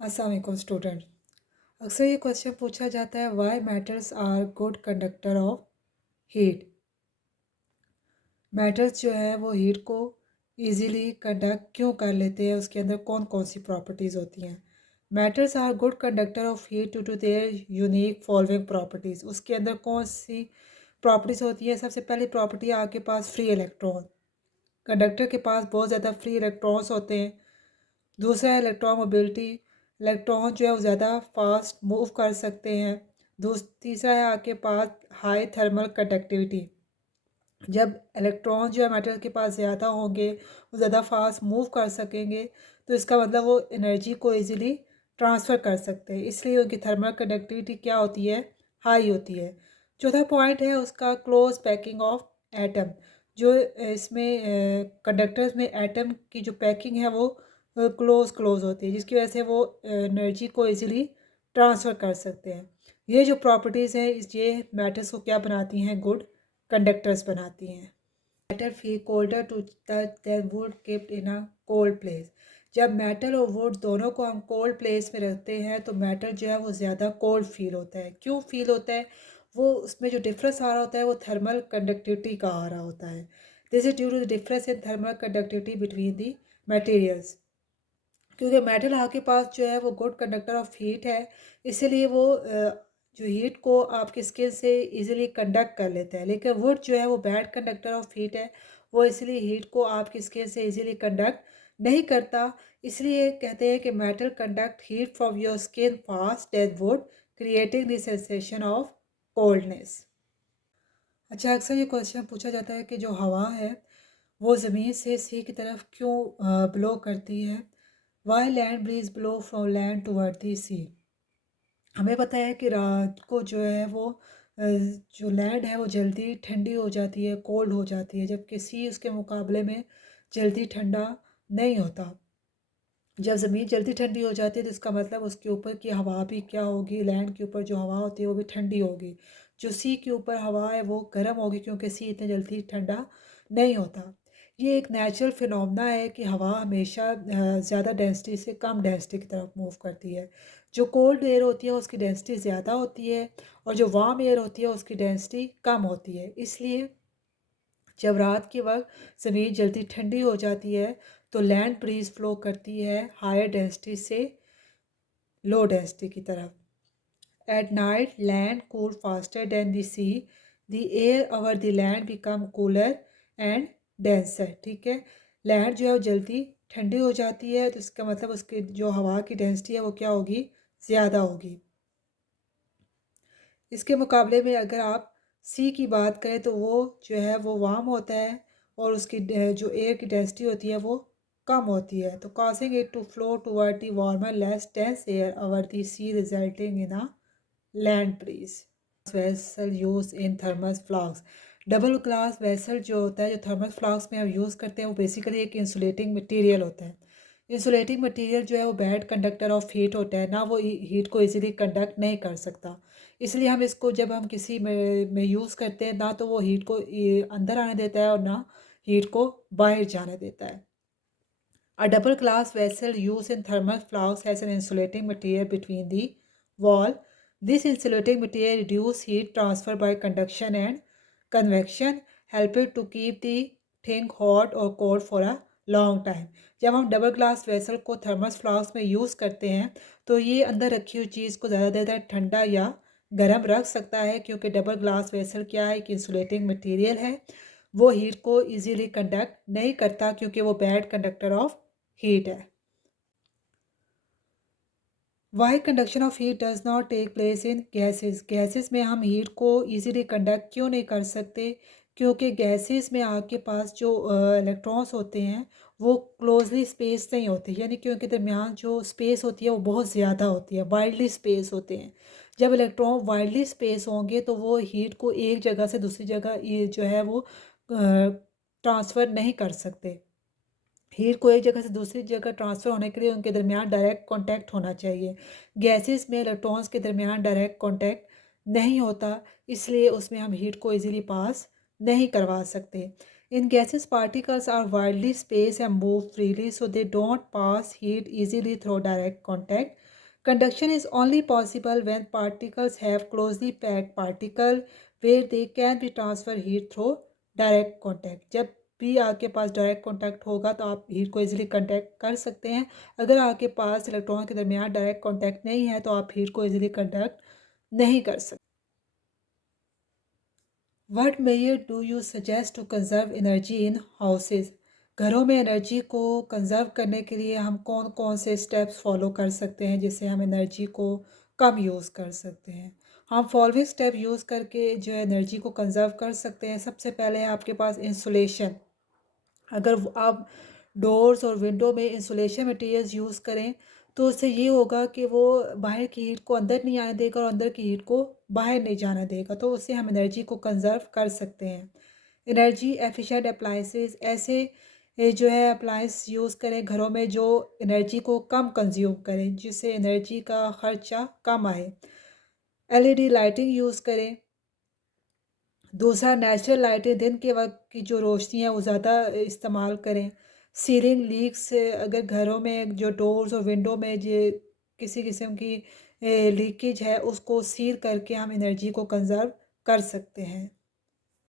अस्सलाम वालेकुम स्टूडेंट। अक्सर ये क्वेश्चन पूछा जाता है, why metals are good conductor of heat. Metals जो है वो हीट को इजीली कंडक्ट क्यों कर लेते हैं, उसके अंदर कौन कौन सी प्रॉपर्टीज़ होती हैं। Metals are good conductor of heat due to their unique following properties. उसके अंदर कौन सी प्रॉपर्टीज़ होती है। सबसे पहली प्रॉपर्टी है आपके पास फ्री इलेक्ट्रॉन। कंडक्टर के पास बहुत ज़्यादा फ्री इलेक्ट्रॉन्स होते हैं। दूसरा है इलेक्ट्रॉन मोबिलिटी। इलेक्ट्रॉन जो है वो ज़्यादा फास्ट मूव कर सकते हैं। तीसरा है आपके पास हाई थर्मल कंडक्टिविटी। जब इलेक्ट्रॉन जो है मेटल के पास ज़्यादा होंगे, वो ज़्यादा फास्ट मूव कर सकेंगे, तो इसका मतलब वो एनर्जी को इजीली ट्रांसफ़र कर सकते हैं, इसलिए उनकी थर्मल कंडक्टिविटी क्या होती है, हाई होती है। चौथा पॉइंट है उसका क्लोज पैकिंग ऑफ एटम। जो इसमें कंडक्टर्स में एटम की जो पैकिंग है वो क्लोज होती है, जिसकी वजह से वो एनर्जी को इजीली ट्रांसफ़र कर सकते हैं। ये जो प्रॉपर्टीज़ हैं ये मैटर्स को क्या बनाती हैं, गुड कंडक्टर्स बनाती हैं। Metal feel colder to touch than wood kept in a cold place. जब मेटल और वुड दोनों को हम कोल्ड प्लेस में रखते हैं तो मेटल जो है वो ज़्यादा कोल्ड फील होता है। क्यों फील होता है? वो उसमें जो डिफरेंस आ रहा होता है वो थर्मल कंडक्टिविटी का आ रहा होता है। This is due to the difference in thermal conductivity between the materials. क्योंकि मेटल आपके पास जो है वो गुड कंडक्टर ऑफ हीट है, इसीलिए वो जो हीट को आपकी स्किन से इजीली कंडक्ट कर लेता है। लेकिन वुड जो है वो बैड कंडक्टर ऑफ हीट है, वो इसलिए हीट को आपकी स्किन से इजीली कंडक्ट नहीं करता। इसलिए कहते हैं कि metal conduct heat from your skin fast as wood, creating the sensation of coldness. अच्छा, अक्सर ये क्वेश्चन पूछा जाता है कि जो हवा है वो ज़मीन से सी की तरफ क्यों ब्लो करती है। Why land breeze blow from land toward the sea. हमें पता है कि रात को जो है वो जो लैंड है वो जल्दी ठंडी हो जाती है, कोल्ड हो जाती है, जबकि सी उसके मुकाबले में जल्दी ठंडा नहीं होता। जब ज़मीन जल्दी ठंडी हो जाती है तो इसका मतलब उसके ऊपर की हवा भी क्या होगी, लैंड के ऊपर जो हवा होती है वो भी ठंडी होगी। जो सी के ऊपर हवा है वो गर्म होगी, क्योंकि सी इतने जल्दी ठंडा नहीं होता। ये एक नेचुरल फिनोमेना है कि हवा हमेशा ज़्यादा डेंसिटी से कम डेंसिटी की तरफ मूव करती है। जो कोल्ड एयर होती है उसकी डेंसिटी ज़्यादा होती है, और जो वार्म एयर होती है उसकी डेंसिटी कम होती है। इसलिए जब रात के वक्त ज़मीन जल्दी ठंडी हो जाती है तो लैंड ब्रीज फ्लो करती है हायर डेंसिटी से लो डेंसिटी की तरफ। At night land cool faster than the sea, the air over the land become cooler and denser. ठीक है, लैंड जो है वो जल्दी ठंडी हो जाती है, तो इसका मतलब उसकी जो हवा की डेंसिटी है वो क्या होगी, ज़्यादा होगी। इसके मुकाबले में अगर आप सी की बात करें तो वो जो है वो वार्म होता है, और उसकी जो एयर की डेंसिटी होती है वो कम होती है, तो causing it to flow toward the warmer less dense air over the sea resulting in a land breeze. Vessel use in thermos flask. Double glass vessel जो होता है, जो थर्मस फ्लास्क में हम यूज़ करते हैं, वो बेसिकली एक इंसुलेटिंग मटेरियल होता है। इंसुलेटिंग मटेरियल जो है वो बैड कंडक्टर ऑफ हीट होता है ना, वो हीट को इजीली कंडक्ट नहीं कर सकता। इसलिए हम इसको जब हम किसी में यूज़ करते हैं ना, तो वो हीट को अंदर आने देता है और ना हीट को बाहर जाने देता है। A double glass vessel used in thermal flasks has an insulating material between the wall. This insulating material reduces heat transfer by conduction and convection, helping to keep the thing hot or cold for a long time. जब हम double glass vessel को thermos flask में use करते हैं तो ये अंदर रखी हुई चीज़ को ज़्यादा देर तक ठंडा या गर्म रख सकता है, क्योंकि डबल ग्लास वेसल क्या है कि इंसुलेटिंग मटेरियल है, वो हीट को इजीली कंडक्ट नहीं करता, क्योंकि वो बैड कंडक्टर ऑफ हीट है। Why conduction of heat does not take place in gases. Gases में हम हीट को इजीली कंडक्ट क्यों नहीं कर सकते? क्योंकि गैसेस में आपके पास जो इलेक्ट्रॉन्स होते हैं वो क्लोजली स्पेस नहीं होते, यानी कि उनके दरमियान जो स्पेस होती है वो बहुत ज़्यादा होती है, वाइडली स्पेस होते हैं। जब इलेक्ट्रॉन वाइडली स्पेस होंगे तो वो हीट को एक जगह से दूसरी जगह ये जो है वो ट्रांसफ़र नहीं कर सकते। हीट को एक जगह से दूसरी जगह ट्रांसफ़र होने के लिए उनके दरमियान डायरेक्ट कांटेक्ट होना चाहिए। गैसेस में इलेक्ट्रॉन्स के दरमियान डायरेक्ट कांटेक्ट नहीं होता, इसलिए उसमें हम हीट को इजीली पास नहीं करवा सकते। In gases, particles are widely spaced and move freely, so they don't pass heat easily through direct contact. Conduction is only possible when particles have closely packed particle where they can be transfer heat through direct contact. जब भी आपके पास direct contact होगा तो आप heat को easily conduct कर सकते हैं। अगर आपके पास इलेक्ट्रॉन के दरमियान डायरेक्ट कॉन्टैक्ट नहीं है तो आप हीट को इजीली कंडक्ट नहीं कर सकते। What measure do you suggest to conserve energy in houses? घरों में एनर्जी को कंजर्व करने के लिए हम कौन कौन से स्टेप्स फॉलो कर सकते हैं जिससे हम एनर्जी को कम यूज़ कर सकते हैं। हम फॉलोइंग स्टेप यूज़ करके जो है एनर्जी को कंजर्व कर सकते हैं। सबसे पहले है आपके पास इंसुलेशन। अगर आप डोर्स और विंडो में इंसुलेशन मटेरियल्स यूज़ करें तो उससे ये होगा कि वो बाहर की हीट को अंदर नहीं आने देगा और अंदर की हीट को बाहर नहीं जाने देगा, तो उससे हम एनर्जी को कंजर्व कर सकते हैं। एनर्जी एफिशिएंट अप्लाइंसेस, ऐसे जो है अप्लाइंस यूज़ करें घरों में जो एनर्जी को कम कंज्यूम करें, जिससे एनर्जी का खर्चा कम आए। एलईडी लाइटिंग यूज़ करें। दूसरा, नेचुरल लाइटें दिन के वक्त की जो रोशनी है वो ज़्यादा इस्तेमाल करें। सीलिंग लीक्स अगर घरों में जो डोर्स और विंडो में जो किसी किस्म की लीकेज है उसको सील करके हम एनर्जी को कंजर्व कर सकते हैं।